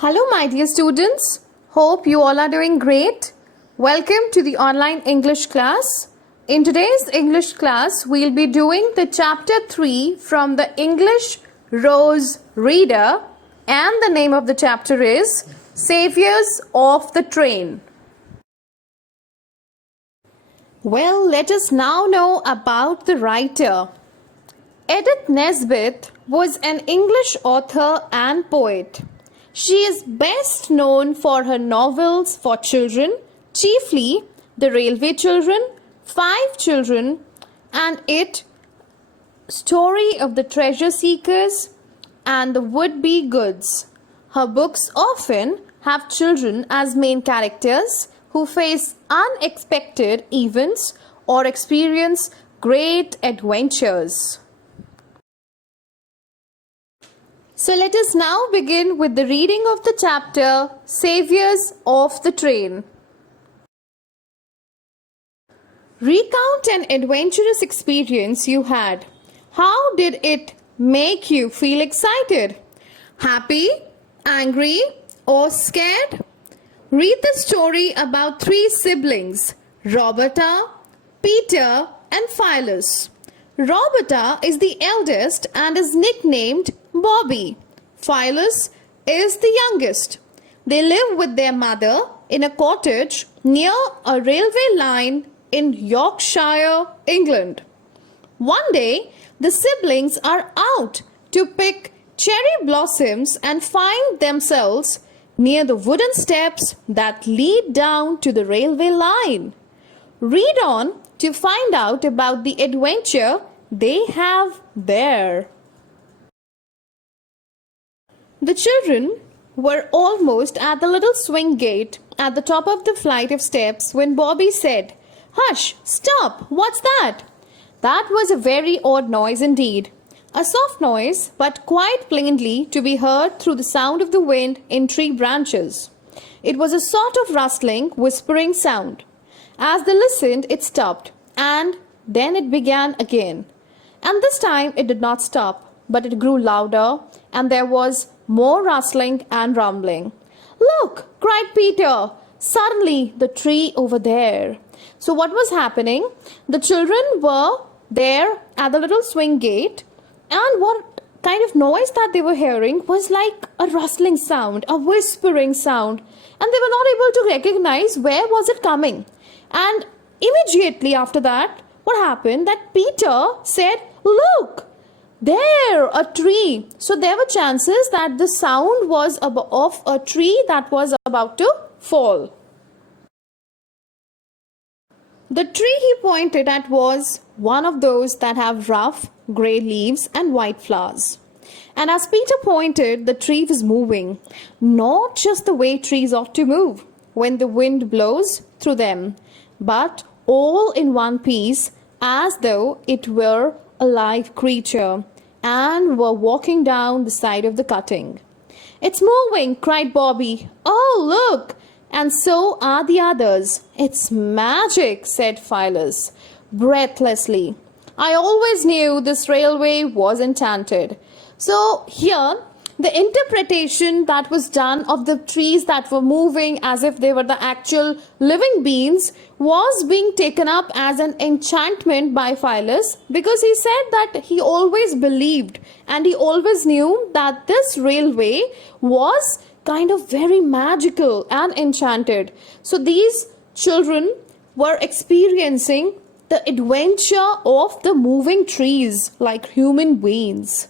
Hello, my dear students. Hope you all are doing great. Welcome to the online English class. In today's English class, we'll be doing the chapter 3 from the English Rose Reader, and the name of the chapter is Saviors of the Train. Well, let us now know about the writer. Edith Nesbit was an English author and poet. She is best known for her novels for children, chiefly The Railway Children, Five Children, and It, Story of the Treasure Seekers, and The Would-Be Goods. Her books often have children as main characters who face unexpected events or experience great adventures. So let us now begin with the reading of the chapter Saviors of the Train. Recount an adventurous experience you had. How did it make you feel excited? Happy, angry, or scared? Read the story about three siblings, Roberta, Peter, and Phyllis. Roberta is the eldest and is nicknamed Bobby. Phyllis is the youngest. They live with their mother in a cottage near a railway line in Yorkshire, England. One day, the siblings are out to pick cherry blossoms and find themselves near the wooden steps that lead down to the railway line. Read on to find out about the adventure they have there. The children were almost at the little swing gate at the top of the flight of steps when Bobby said, "Hush, stop, what's that?" That was a very odd noise indeed. A soft noise, but quite plainly to be heard through the sound of the wind in tree branches. It was a sort of rustling, whispering sound. As they listened, it stopped, and then it began again. And this time it did not stop, but it grew louder, and there was more rustling and rumbling. "Look!" cried Peter. "Suddenly, the tree over there." So what was happening? The children were there at the little swing gate, and what kind of noise that they were hearing was like a rustling sound, a whispering sound, and they were not able to recognize where was it coming. And immediately after that, what happened? That Peter said, "Look! There, a tree." So there were chances that the sound was of a tree that was about to fall. The tree he pointed at was one of those that have rough grey leaves and white flowers. And as Peter pointed, the tree was moving, not just the way trees ought to move when the wind blows through them, but all in one piece, as though it were a live creature, and were walking down the side of the cutting. "It's moving!" cried Bobby. "Oh, look! And so are the others." "It's magic," said Phyllis breathlessly. "I always knew this railway was enchanted." So here, the interpretation that was done of the trees that were moving as if they were the actual living beings was being taken up as an enchantment by Phyllis, because he said that he always believed and he always knew that this railway was kind of very magical and enchanted. So these children were experiencing the adventure of the moving trees like human beings.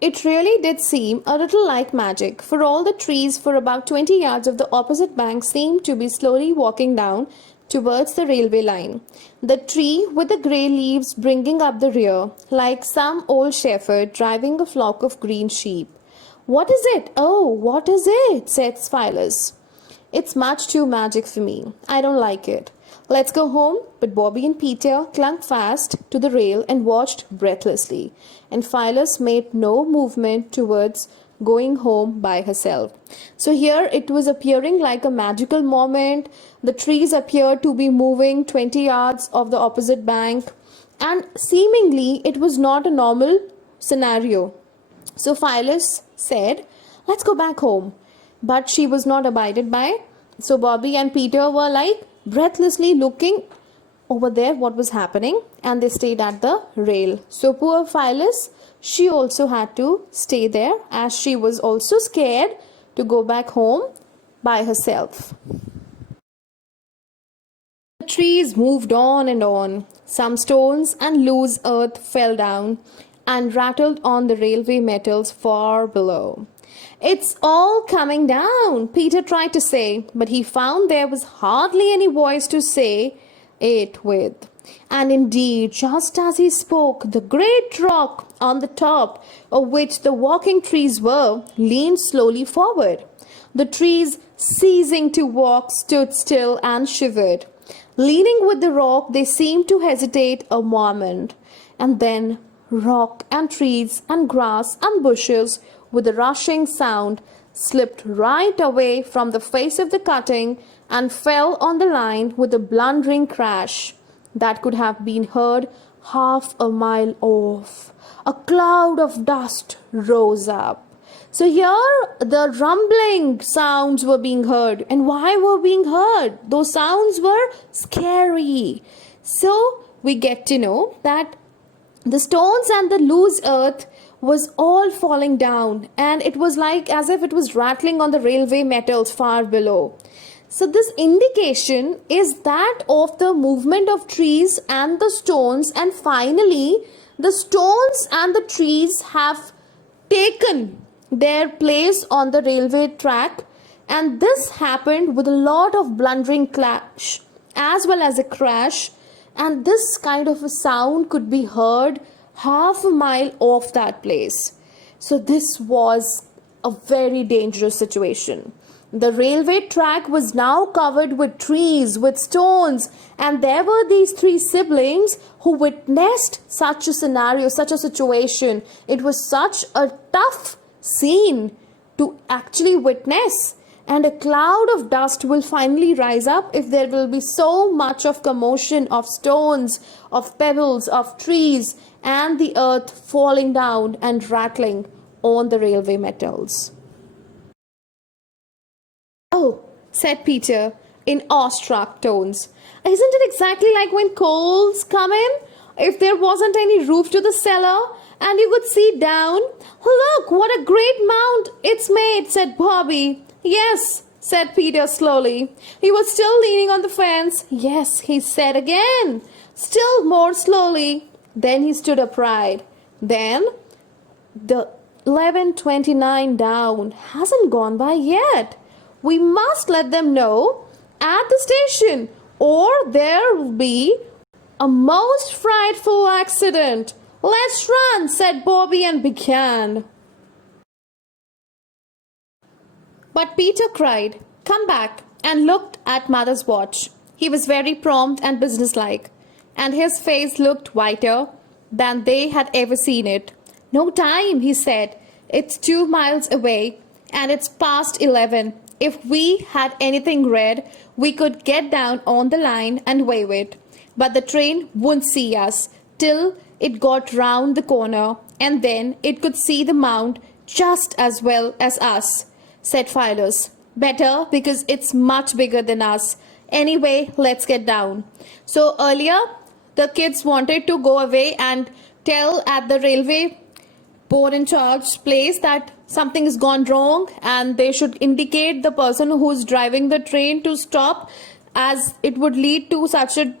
It really did seem a little like magic, for all the trees for about 20 yards of the opposite bank seemed to be slowly walking down towards the railway line. The tree with the grey leaves bringing up the rear, like some old shepherd driving a flock of green sheep. "What is it? Oh, what is it?" said Phyllis. "It's much too magic for me. I don't like it. Let's go home." But Bobby and Peter clung fast to the rail and watched breathlessly, and Phyllis made no movement towards going home by herself. So here it was appearing like a magical moment. The trees appeared to be moving 20 yards of the opposite bank, and seemingly it was not a normal scenario. So Phyllis said, "Let's go back home." But she was not abided by it. So Bobby and Peter were like breathlessly looking over there what was happening, and they stayed at the rail. So poor Phyllis, she also had to stay there as she was also scared to go back home by herself. The trees moved on and on. Some stones and loose earth fell down and rattled on the railway metals far below. "It's all coming down," Peter tried to say, but he found there was hardly any voice to say it with. And indeed, just as he spoke, the great rock on the top of which the walking trees were leaned slowly forward. The trees, ceasing to walk, stood still and shivered. Leaning with the rock, they seemed to hesitate a moment, and then rock and trees and grass and bushes, with a rushing sound, slipped right away from the face of the cutting and fell on the line with a blundering crash that could have been heard half a mile off. A cloud of dust rose up. So here the rumbling sounds were being heard. And why were being heard? Those sounds were scary. So we get to know that the stones and the loose earth was all falling down, and it was like as if it was rattling on the railway metals far below. So this indication is that of the movement of trees and the stones, and finally the stones and the trees have taken their place on the railway track, and this happened with a lot of blundering clash as well as a crash, and this kind of a sound could be heard half a mile off that place. So this was a very dangerous situation. The railway track was now covered with trees, with stones, and there were these three siblings who witnessed such a scenario, such a situation. It was such a tough scene to actually witness, and a cloud of dust will finally rise up if there will be so much of commotion of stones, of pebbles, of trees, and the earth falling down and rattling on the railway metals. "Oh," said Peter in awestruck tones, "isn't it exactly like when coals come in? If there wasn't any roof to the cellar and you could see down. Look, what a great mound it's made," said Bobby. "Yes," said Peter slowly. He was still leaning on the fence. "Yes," he said again, still more slowly. Then he stood upright. "Then the 11:29 down hasn't gone by yet. We must let them know at the station, or there will be a most frightful accident. Let's run," said Bobby and began. But Peter cried, "Come back," and looked at Mother's watch. He was very prompt and businesslike, and his face looked whiter than they had ever seen it. "No time," he said. "It's 2 miles away, and it's past 11. If we had anything red, we could get down on the line and wave it. But the train wouldn't see us till it got round the corner, and then it could see the mound just as well as us," said Phyllis. "Better, because it's much bigger than us. Anyway, let's get down." So earlier, the kids wanted to go away and tell at the railway board in charge place that something has gone wrong, and they should indicate the person who's driving the train to stop, as it would lead to such a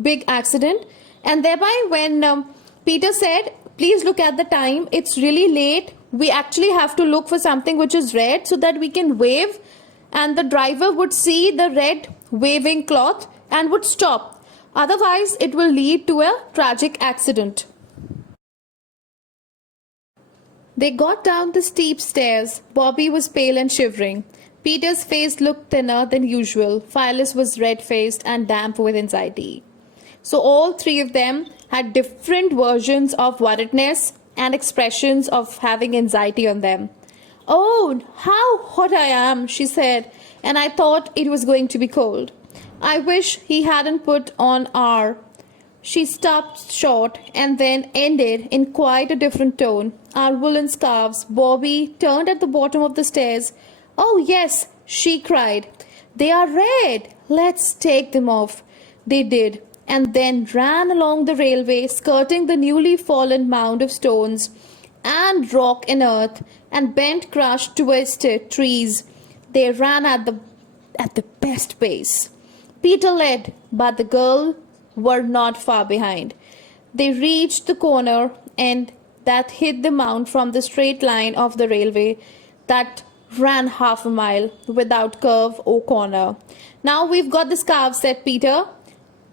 big accident. And thereby, when Peter said, "Please look at the time, it's really late, we actually have to look for something which is red so that we can wave," and the driver would see the red waving cloth and would stop. Otherwise, it will lead to a tragic accident. They got down the steep stairs. Bobby was pale and shivering. Peter's face looked thinner than usual. Phyllis was red-faced and damp with anxiety. So all three of them had different versions of worriedness and expressions of having anxiety on them. "Oh, how hot I am," she said, "and I thought it was going to be cold. I wish he hadn't put on our She stopped short and then ended in quite a different tone. Our woolen scarves. Bobby turned at the bottom of the stairs. Oh, yes, she cried. They are red. Let's take them off. They did, and then ran along the railway, skirting the newly fallen mound of stones and rock and earth and bent, crushed, twisted trees. They ran at the best pace. Peter led, but the girls were not far behind. They reached the corner and that hid the mount from the straight line of the railway that ran half a mile without curve or corner. Now we've got the scarf, said Peter.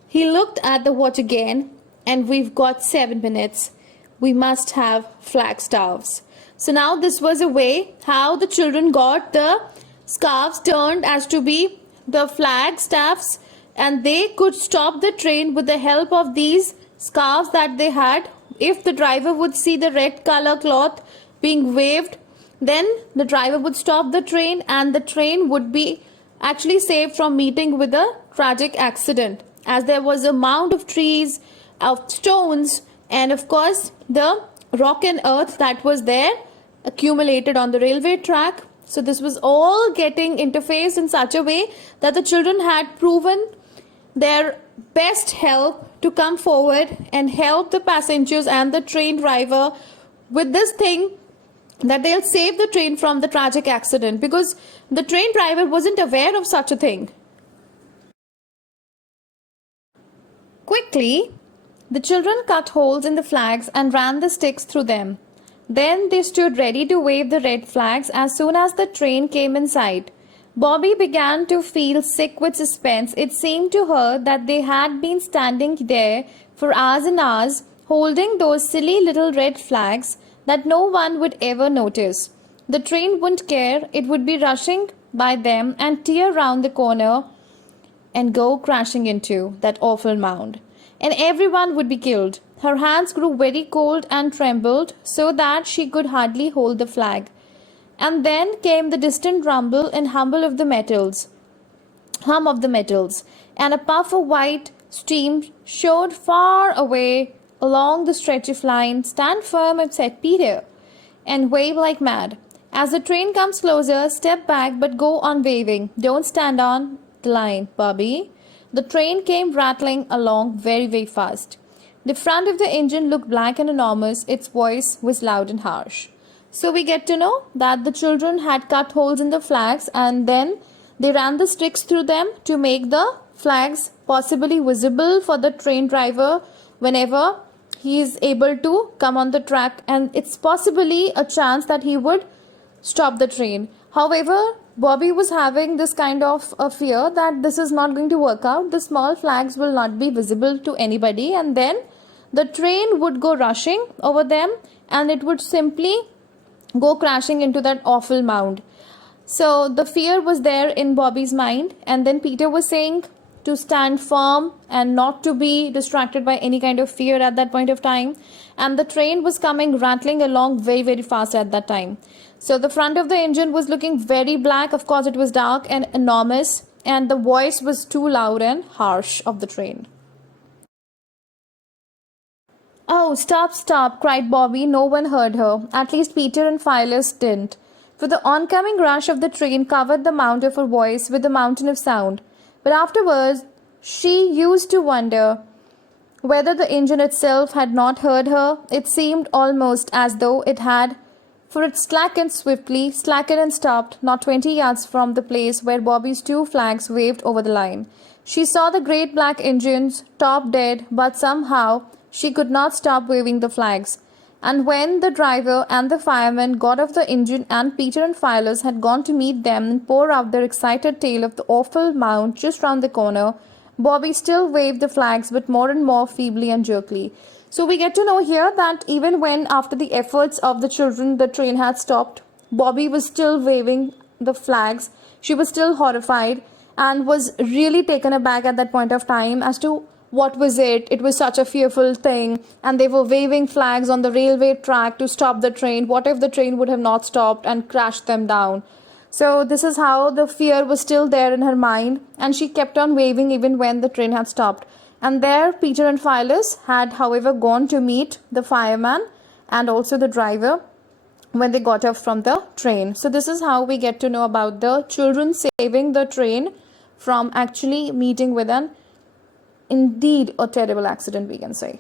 He looked at the watch again, and we've got 7 minutes. We must have flagstaffs. So now this was a way how the children got the scarves turned as to be the flagstaffs, and they could stop the train with the help of these scarves that they had. If the driver would see the red color cloth being waved, then the driver would stop the train and the train would be actually saved from meeting with a tragic accident, as there was a mound of trees, of stones, and of course the rock and earth that was there accumulated on the railway track. So this was all getting interfaced in such a way that the children had proven their best help to come forward and help the passengers and the train driver with this thing, that they'll save the train from the tragic accident, because the train driver wasn't aware of such a thing. Quickly, the children cut holes in the flags and ran the sticks through them. Then they stood ready to wave the red flags as soon as the train came in sight. Bobby began to feel sick with suspense. It seemed to her that they had been standing there for hours and hours, holding those silly little red flags that no one would ever notice. The train wouldn't care. It would be rushing by them and tear round the corner and go crashing into that awful mound. And everyone would be killed. Her hands grew very cold and trembled so that she could hardly hold the flag. And then came the distant rumble and hum of the metals, and a puff of white steam showed far away along the stretch of line. Stand firm, said Peter, and wave like mad. As the train comes closer, step back but go on waving. Don't stand on the line, Bobby. The train came rattling along very, very fast. The front of the engine looked black and enormous. Its voice was loud and harsh. So we get to know that the children had cut holes in the flags and then they ran the sticks through them to make the flags possibly visible for the train driver whenever he is able to come on the track, and it's possibly a chance that he would stop the train. However, Bobby was having this kind of a fear that this is not going to work out. The small flags will not be visible to anybody, and then the train would go rushing over them and it would simply go crashing into that awful mound. So the fear was there in Bobby's mind, and then Peter was saying to stand firm and not to be distracted by any kind of fear at that point of time. And the train was coming rattling along very, very fast at that time. So the front of the engine was looking very black. Of course, it was dark and enormous, and the voice was too loud and harsh of the train. Oh, stop, stop, cried Bobby. No one heard her. At least Peter and Phyllis didn't. For the oncoming rush of the train covered the mount of her voice with a mountain of sound. But afterwards, she used to wonder whether the engine itself had not heard her. It seemed almost as though it had, for it slackened swiftly, slackened and stopped, not 20 yards from the place where Bobby's two flags waved over the line. She saw the great black engines, top dead, but somehow she could not stop waving the flags. And when the driver and the fireman got off the engine and Peter and Phyllis had gone to meet them and pour out their excited tale of the awful mound just round the corner, Bobby still waved the flags, but more and more feebly and jerkily. So we get to know here that even when after the efforts of the children the train had stopped, Bobby was still waving the flags. She was still horrified and was really taken aback at that point of time as to what was it. It was such a fearful thing, and they were waving flags on the railway track to stop the train. What if the train would have not stopped and crashed them down? So this is how the fear was still there in her mind, and she kept on waving even when the train had stopped. And there Peter and Phyllis had, however, gone to meet the fireman and also the driver when they got off from the train. So this is how we get to know about the children saving the train from actually meeting with an indeed a terrible accident, we can say.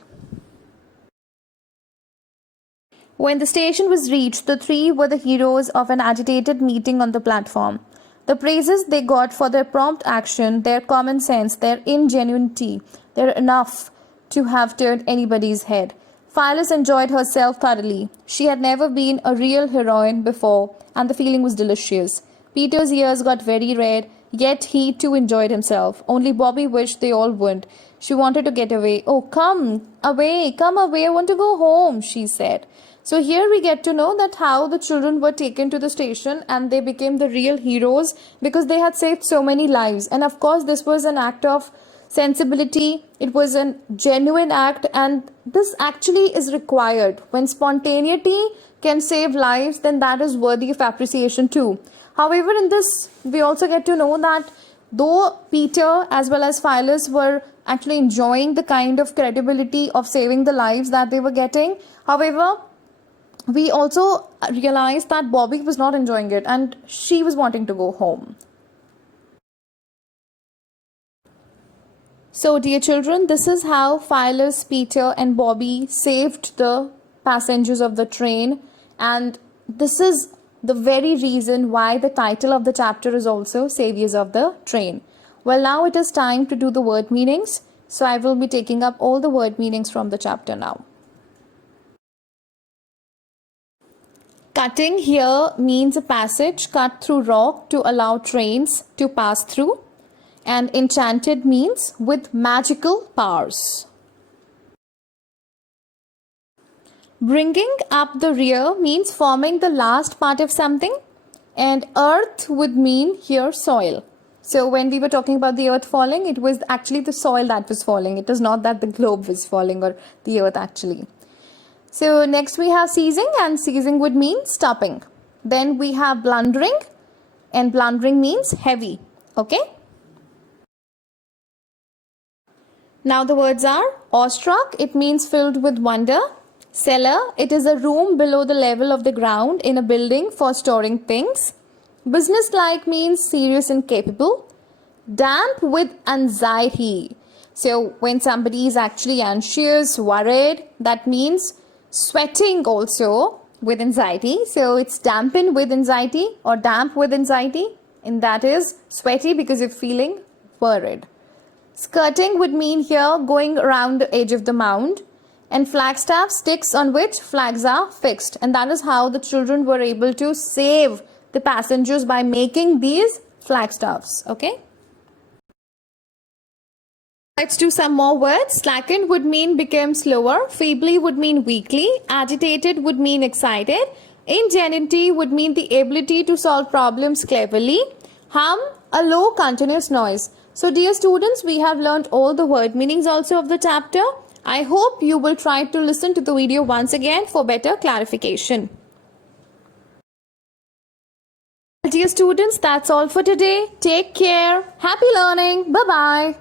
When the station was reached, the three were the heroes of an agitated meeting on the platform. The praises they got for their prompt action, their common sense, their ingenuity, they're enough to have turned anybody's head. Phyllis enjoyed herself thoroughly. She had never been a real heroine before, and the feeling was delicious. Peter's ears got very red, yet he too enjoyed himself. Only Bobby wished they all wouldn't. She wanted to get away. "Oh, come away, I want to go home," she said. So here we get to know that how the children were taken to the station and they became the real heroes because they had saved so many lives. And of course, this was an act of sensibility. It was a genuine act, and this actually is required. When spontaneity can save lives, then that is worthy of appreciation too. However, in this, we also get to know that though Peter as well as Phyllis were actually enjoying the kind of credibility of saving the lives that they were getting, however, we also realized that Bobby was not enjoying it and she was wanting to go home. So, dear children, this is how Phyllis, Peter, and Bobby saved the passengers of the train, and this is the very reason why the title of the chapter is also Saviors of the Train. Well, now it is time to do the word meanings. So, I will be taking up all the word meanings from the chapter now. Cutting here means a passage cut through rock to allow trains to pass through. And enchanted means with magical powers. Bringing up the rear means forming the last part of something. And earth would mean here soil. So when we were talking about the earth falling, it was actually the soil that was falling. It is not that the globe was falling or the earth actually. So next we have ceasing, and ceasing would mean stopping. Then we have blundering, and blundering means heavy. Okay. Now the words are awestruck, it means filled with wonder. Cellar, it is a room below the level of the ground in a building for storing things. Businesslike means serious and capable. Damp with anxiety. So when somebody is actually anxious, worried, that means sweating also with anxiety. So it's dampened with anxiety or damp with anxiety, and that is sweaty because you're feeling worried. Skirting would mean here going around the edge of the mound. And flagstaff, sticks on which flags are fixed. And that is how the children were able to save the passengers by making these flagstaffs. Okay. Let's do some more words. Slackened would mean became slower. Feebly would mean weakly. Agitated would mean excited. Ingenuity would mean the ability to solve problems cleverly. Hum, a low continuous noise. So dear students, we have learned all the word meanings also of the chapter. I hope you will try to listen to the video once again for better clarification. Dear students, that's all for today. Take care. Happy learning. Bye-bye.